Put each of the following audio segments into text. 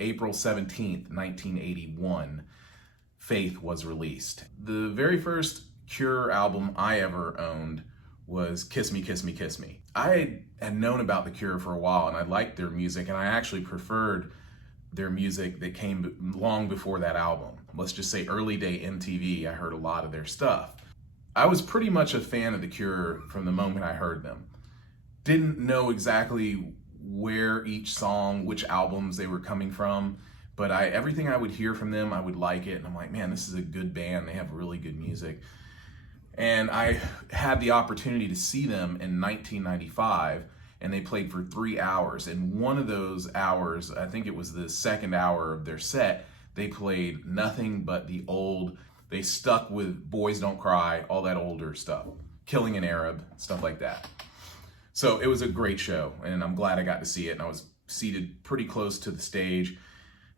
April 17th, 1981, Faith was released. The very first Cure album I ever owned was Kiss Me, Kiss Me, Kiss Me. I had known about The Cure for a while, and I liked their music, and I actually preferred their music that came long before that album. Let's just say early day MTV, I heard a lot of their stuff. I was pretty much a fan of The Cure from the moment I heard them. Didn't know exactly where each song, which albums they were coming from, but everything I would hear from them, I would like it, and I'm like, man, this is a good band. They have really good music. And I had the opportunity to see them in 1995, and they played for 3 hours. And one of those hours, I think it was the second hour of their set, they played nothing but the old, they stuck with Boys Don't Cry, all that older stuff, Killing an Arab, stuff like that. So it was a great show, and I'm glad I got to see it. And I was seated pretty close to the stage,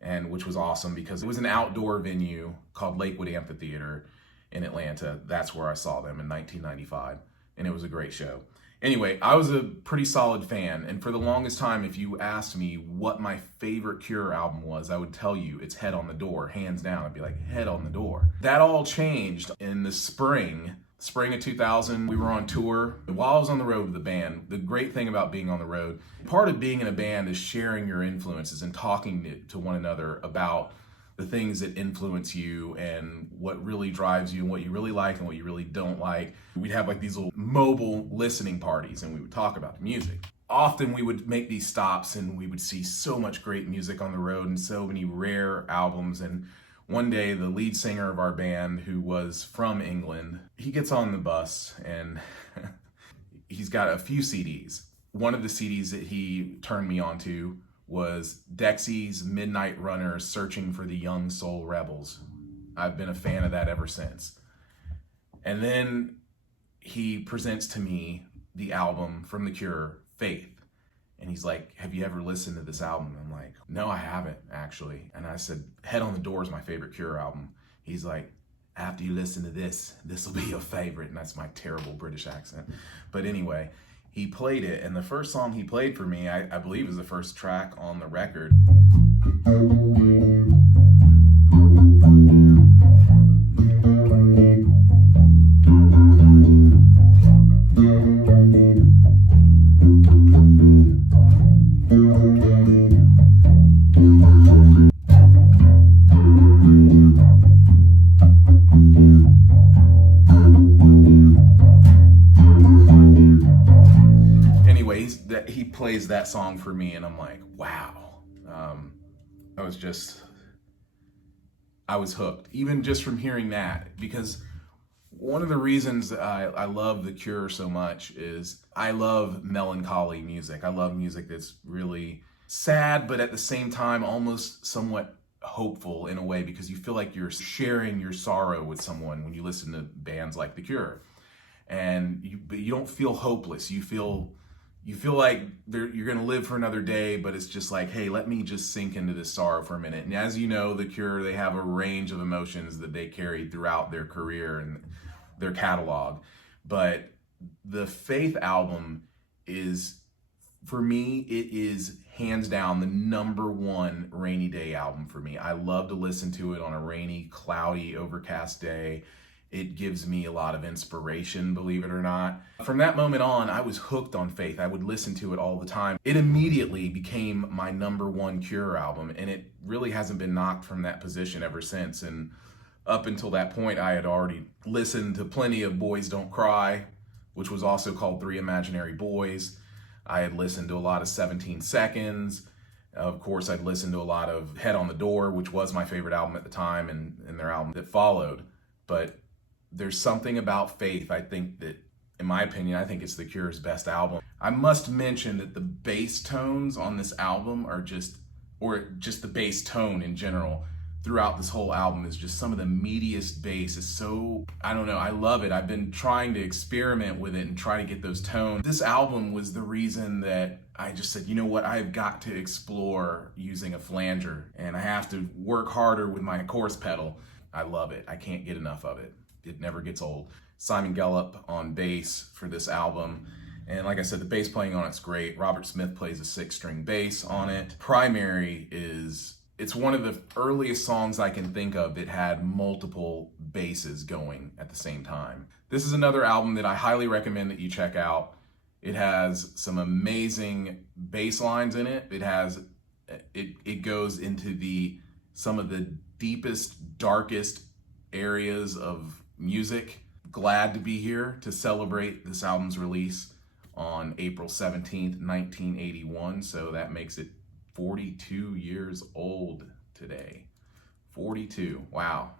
and which was awesome because it was an outdoor venue called Lakewood Amphitheater in Atlanta. That's where I saw them in 1995, and it was a great show. Anyway, I was a pretty solid fan, and for the longest time, if you asked me what my favorite Cure album was, I would tell you it's Head on the Door, hands down. I'd be like, Head on the Door. That all changed in the spring of 2000. We were on tour. While I was on the road with the band, the great thing about being on the road, part of being in a band is sharing your influences and talking to one another about the things that influence you and what really drives you and what you really like and what you really don't like. We'd have like these little mobile listening parties, and we would talk about the music. Often we would make these stops, and we would see so much great music on the road and so many rare albums. And one day the lead singer of our band, who was from England, he gets on the bus, and he's got a few CDs. One of the CDs that he turned me on to was Dexy's Midnight Runners, Searching for the Young Soul Rebels. I've been a fan of that ever since. And then he presents to me the album from The Cure, Faith. And he's like, have you ever listened to this album? I'm like, no, I haven't, actually. And I said, Head on the Door is my favorite Cure album. He's like, after you listen to this will be your favorite. And that's my terrible British accent. But anyway, he played it, and the first song he played for me, I believe, is the first track on the record. He plays that song for me, and I'm like, wow. I was hooked, even just from hearing that, because one of the reasons I love The Cure so much is I love melancholy music. I love music that's really sad, but at the same time, almost somewhat hopeful in a way, because you feel like you're sharing your sorrow with someone when you listen to bands like The Cure. But you don't feel hopeless. You feel like you're going to live for another day, but it's just like, hey, let me just sink into this sorrow for a minute. And as you know, The Cure, they have a range of emotions that they carried throughout their career and their catalog. But the Faith album is, for me, it is hands down the #1 rainy day album for me. I love to listen to it on a rainy, cloudy, overcast day. It gives me a lot of inspiration, believe it or not. From that moment on, I was hooked on Faith. I would listen to it all the time. It immediately became my #1 Cure album, and it really hasn't been knocked from that position ever since. And up until that point, I had already listened to plenty of Boys Don't Cry, which was also called Three Imaginary Boys. I had listened to a lot of 17 Seconds. Of course, I'd listened to a lot of Head on the Door, which was my favorite album at the time, and their album that followed. But there's something about Faith, I think that, in my opinion, I think it's The Cure's best album. I must mention that the bass tones on this album are just the bass tone in general throughout this whole album is just some of the meatiest bass. Is so, I don't know, I love it. I've been trying to experiment with it and try to get those tones. This album was the reason that I just said, you know what, I've got to explore using a flanger, and I have to work harder with my chorus pedal. I love it. I can't get enough of it. It never gets old. Simon Gallup on bass for this album. And like I said, the bass playing on it's great. Robert Smith plays a 6-string bass on it. Primary is It's one of the earliest songs I can think of that had multiple basses going at the same time. This is another album that I highly recommend that you check out. It has some amazing bass lines in it. It goes into some of the deepest, darkest areas of music. Glad to be here to celebrate this album's release on April 17th, 1981. So that makes it 42 years old today. 42. Wow.